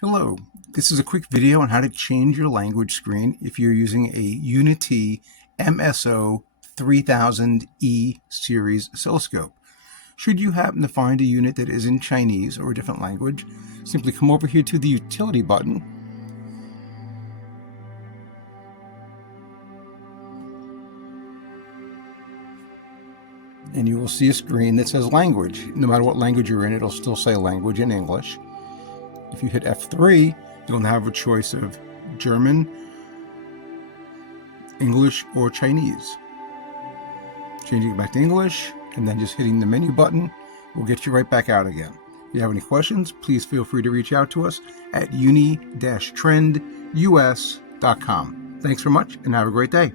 Hello, this is a quick video on how to change your language screen if you're using a UNI-T MSO3000E series oscilloscope. Should you happen to find a unit that is in Chinese or a different language, simply come over here to the utility button and you will see a screen that says language. No matter what language you're in, it'll still say language in English. If you hit F3, you'll have a choice of German, English, or Chinese. Changing it back to English and then just hitting the menu button will get you right back out again. If you have any questions, please feel free to reach out to us at uni-trendus.com. Thanks so much and have a great day.